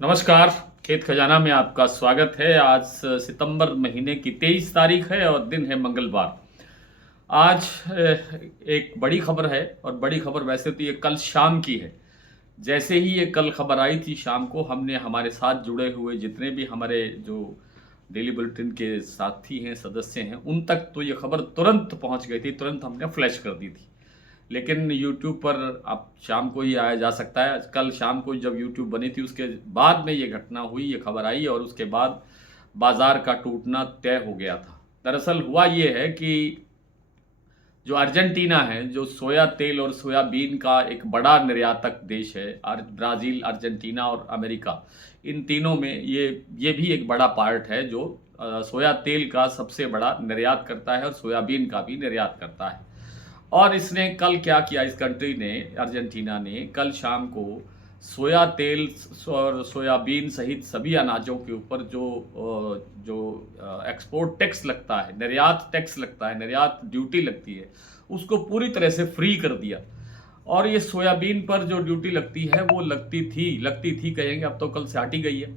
नमस्कार। खेत खजाना में आपका स्वागत है। आज सितंबर महीने की 23 तारीख है और दिन है मंगलवार। आज एक बड़ी खबर है और बड़ी खबर वैसे तो ये कल शाम की है। जैसे ही ये कल खबर आई थी शाम को, हमने हमारे साथ जुड़े हुए जितने भी हमारे जो डेली बुलेटिन के साथी हैं, सदस्य हैं, उन तक तो ये खबर तुरंत पहुंच गई थी, तुरंत हमने फ्लैश कर दी थी। लेकिन यूट्यूब पर अब शाम को ही आया जा सकता है। कल शाम को जब यूट्यूब बनी थी उसके बाद में ये घटना हुई, ये खबर आई और उसके बाद बाजार का टूटना तय हो गया था। दरअसल हुआ ये है कि जो अर्जेंटीना है, जो सोया तेल और सोयाबीन का एक बड़ा निर्यातक देश है, ब्राज़ील, अर्जेंटीना और अमेरिका, इन तीनों में ये भी एक बड़ा पार्ट है जो सोया तेल का सबसे बड़ा निर्यात करता है और सोयाबीन का भी निर्यात करता है। और इसने कल क्या किया, इस कंट्री ने, अर्जेंटीना ने कल शाम को सोया तेल और सोयाबीन सहित सभी अनाजों के ऊपर जो एक्सपोर्ट टैक्स लगता है, निर्यात टैक्स लगता है, निर्यात ड्यूटी लगती है, उसको पूरी तरह से फ्री कर दिया। और ये सोयाबीन पर जो ड्यूटी लगती है वो लगती थी कहेंगे, अब तो कल से हट ही गई है।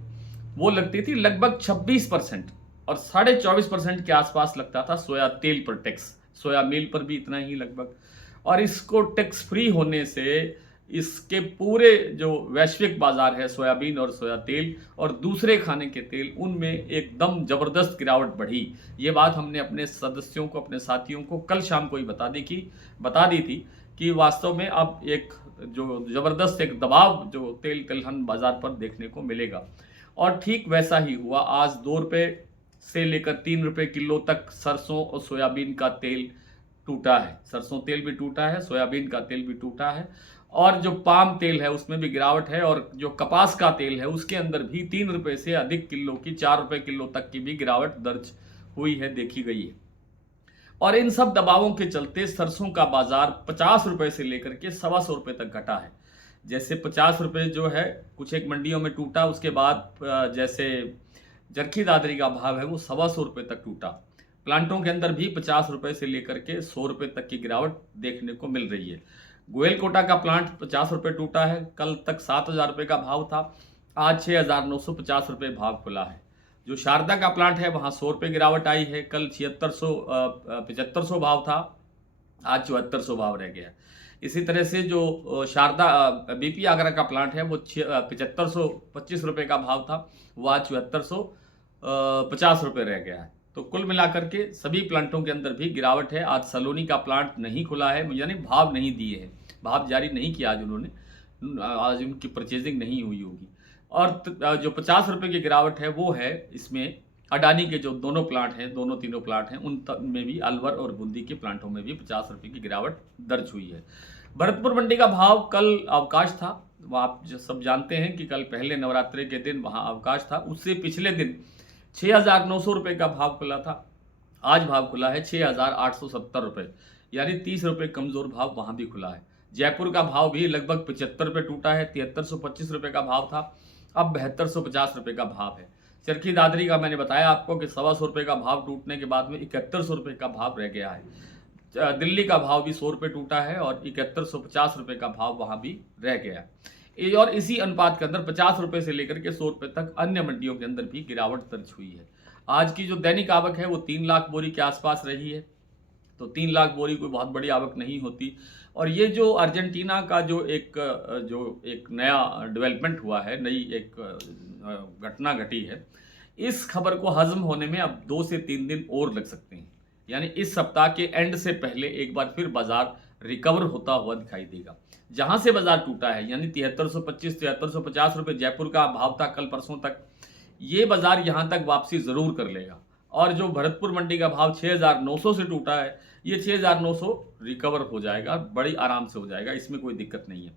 वो लगती थी लगभग 26% और 24.5% के आसपास लगता था सोया तेल पर टैक्स। सोया मील पर भी इतना ही लगभग। और इसको टैक्स फ्री होने से इसके पूरे जो वैश्विक बाजार है सोयाबीन और सोया तेल और दूसरे खाने के तेल, उनमें एकदम ज़बरदस्त गिरावट बढ़ी। ये बात हमने अपने सदस्यों को, अपने साथियों को कल शाम को ही बता दी थी कि वास्तव में अब एक जो ज़बरदस्त एक दबाव जो तेल तिलहन बाजार पर देखने को मिलेगा। और ठीक वैसा ही हुआ। आज 2 रुपये से लेकर 3 रुपये किलो तक सरसों और सोयाबीन का तेल टूटा है। सरसों तेल भी टूटा है, सोयाबीन का तेल भी टूटा है और जो पाम तेल है उसमें भी गिरावट है और जो कपास का तेल है उसके अंदर भी 3 रुपये से अधिक किलो की, 4 रुपये किलो तक की भी गिरावट दर्ज हुई है, देखी गई है। और इन सब दबावों के चलते सरसों का बाजार 50 रुपये से लेकर के 125 रुपये तक घटा है। जैसे 50 रुपये जो है कुछ एक मंडियों में टूटा, उसके बाद जैसे चरखी दादरी का भाव है वो 125 रुपये तक टूटा। प्लांटों के अंदर भी 50 रुपये से लेकर के 100 रुपये तक की गिरावट देखने को मिल रही है। गोयल का प्लांट 50 रुपये टूटा है, कल तक 7,000 रुपये का भाव था, आज 6,950 रुपये भाव खुला है। जो शारदा का प्लांट है वहाँ 100 रुपये गिरावट आई है, कल 7500 भाव था, आज 7400 भाव रह गया है। इसी तरह से जो शारदा बीपी आगरा का प्लांट है वो 7525 रुपये का भाव था, वो आज 7450 रुपये रह गया है। तो कुल मिलाकर के सभी प्लांटों के अंदर भी गिरावट है। आज सलोनी का प्लांट नहीं खुला है, यानी भाव नहीं दिए हैं, भाव जारी नहीं किया आज उन्होंने, आज उनकी परचेजिंग नहीं हुई होगी। और जो 50 रुपये की गिरावट है वो है इसमें अडानी के जो दोनों प्लांट हैं, दोनों तीनों प्लांट हैं, उन में भी अलवर और बूंदी के प्लांटों में भी 50 रुपये की गिरावट दर्ज हुई है। भरतपुर मंडी का भाव कल अवकाश था, वो आप जो सब जानते हैं कि कल पहले नवरात्रि के दिन वहाँ अवकाश था। उससे पिछले दिन 6,900 रुपये का भाव खुला था, आज भाव खुला है 6,870 रुपये, यानी 30 रुपये कमज़ोर भाव वहाँ भी खुला है। जयपुर का भाव भी लगभग 75 रुपये टूटा है, 7325 रुपये का भाव था, अब 7250 रुपये का भाव है। चरखी दादरी का मैंने बताया आपको कि 125 रुपये का भाव टूटने के बाद में 7100 रुपये का भाव रह गया है। दिल्ली का भाव भी 100 रुपये टूटा है और 7150 रुपये का भाव वहाँ भी रह गया है। और इसी अनुपात के अंदर 50 रुपये से लेकर के 100 रुपये तक अन्य मंडियों के अंदर भी गिरावट दर्ज हुई है। आज की जो दैनिक आवक है वो 3 लाख बोरी के आसपास रही है, तो 3 लाख बोरी कोई बहुत बड़ी आवक नहीं होती। और ये जो अर्जेंटीना का जो एक नया डेवलपमेंट हुआ है, नई एक घटना घटी है, इस खबर को हजम होने में अब 2 से 3 दिन और लग सकते हैं। यानी इस सप्ताह के एंड से पहले एक बार फिर बाजार रिकवर होता हुआ दिखाई देगा। जहां से बाजार टूटा है यानी 7325 7350 रुपये जयपुर का भाव था कल परसों तक, ये बाजार यहां तक वापसी जरूर कर लेगा। और जो भरतपुर मंडी का भाव 6,900 से टूटा है, ये 6,900 रिकवर हो जाएगा, बड़ी आराम से हो जाएगा, इसमें कोई दिक्कत नहीं है।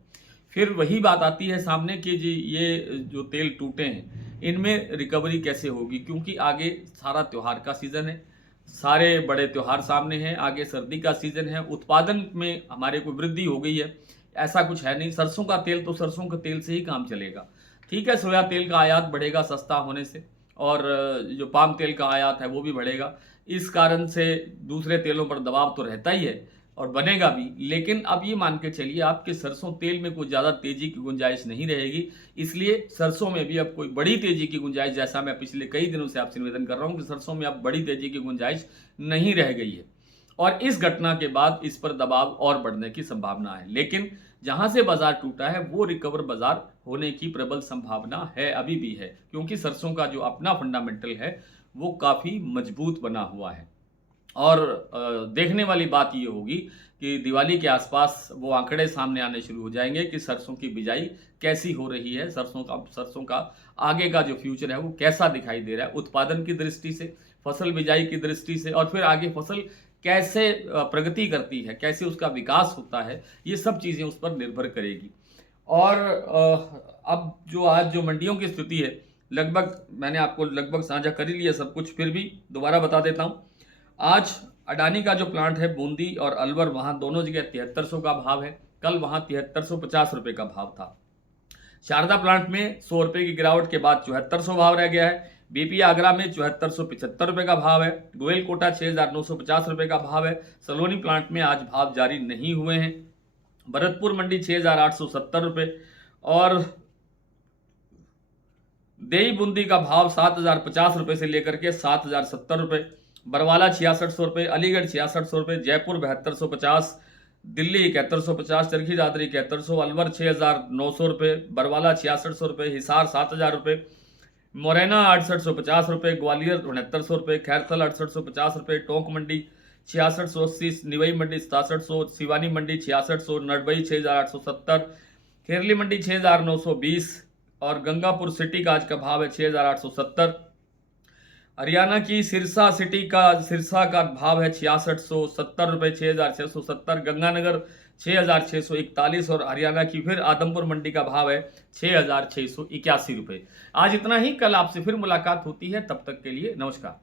फिर वही बात आती है सामने कि जी ये जो तेल टूटे हैं इनमें रिकवरी कैसे होगी, क्योंकि आगे सारा त्यौहार का सीज़न है, सारे बड़े त्यौहार सामने हैं, आगे सर्दी का सीज़न है, उत्पादन में हमारे को वृद्धि हो गई है, ऐसा कुछ है नहीं। सरसों का तेल तो सरसों के तेल से ही काम चलेगा। ठीक है, सोया तेल का आयात बढ़ेगा सस्ता होने से, और जो पाम तेल का आयात है वो भी बढ़ेगा। इस कारण से दूसरे तेलों पर दबाव तो रहता ही है, और बनेगा भी, लेकिन अब ये मान के चलिए आपके सरसों तेल में कुछ ज़्यादा तेज़ी की गुंजाइश नहीं रहेगी। इसलिए सरसों में भी अब कोई बड़ी तेज़ी की गुंजाइश, जैसा मैं पिछले कई दिनों से आपसे निवेदन कर रहा हूँ कि सरसों में अब बड़ी तेज़ी की गुंजाइश नहीं रह गई है और इस घटना के बाद इस पर दबाव और बढ़ने की संभावना है। लेकिन जहां से बाजार टूटा है वो रिकवर बाजार होने की प्रबल संभावना है, अभी भी है, क्योंकि सरसों का जो अपना फंडामेंटल है वो काफ़ी मजबूत बना हुआ है। और देखने वाली बात ये होगी कि दिवाली के आसपास वो आंकड़े सामने आने शुरू हो जाएंगे कि सरसों की बिजाई कैसी हो रही है, सरसों का आगे का जो फ्यूचर है वो कैसा दिखाई दे रहा है, उत्पादन की दृष्टि से, फसल बिजाई की दृष्टि से, और फिर आगे फसल कैसे प्रगति करती है, कैसे उसका विकास होता है, ये सब चीज़ें उस पर निर्भर करेगी। और अब आज जो मंडियों की स्थिति है, लगभग मैंने आपको लगभग साझा कर ही लिया सब कुछ, फिर भी दोबारा बता देता हूँ। आज अडानी का जो प्लांट है बूंदी और अलवर, वहाँ दोनों जगह 7300 का भाव है। कल वहाँ 7350 रुपये का भाव था। शारदा प्लांट में 100 रुपये की गिरावट के बाद 7400 भाव रह गया है। बीपी आगरा में 7475 रुपये का भाव है। गोयल कोटा 6950 रुपये का भाव है। सलोनी प्लांट में आज भाव जारी नहीं हुए हैं। भरतपुर मंडी 6870 रुपये और देई बूंदी का भाव 7050 रुपये से लेकर के 7070 रुपये। बरवाला 6600 रुपये, अलीगढ़ 6600 रुपये, जयपुर 7250, दिल्ली 7150, चरखी दादरी 7100, अलवर 6900 रुपये, बरवाला 6600 रुपये, हिसार 7000 रुपये, मुरैना 6850 रुपये, ग्वालियर 6900 रुपये, खैरथल 6850 रुपये, टोंक मंडी 6680, निवई मंडी 6700, सिवानी मंडी 6600, नडबई 6870, खेरली मंडी 6920 और गंगापुर सिटी का आज का भाव है 6870। हरियाणा की सिरसा का भाव है 6670 रुपये, 6670। गंगानगर 6641 और हरियाणा की फिर आदमपुर मंडी का भाव है 6681 रुपये। आज इतना ही, कल आपसे फिर मुलाकात होती है, तब तक के लिए नमस्कार।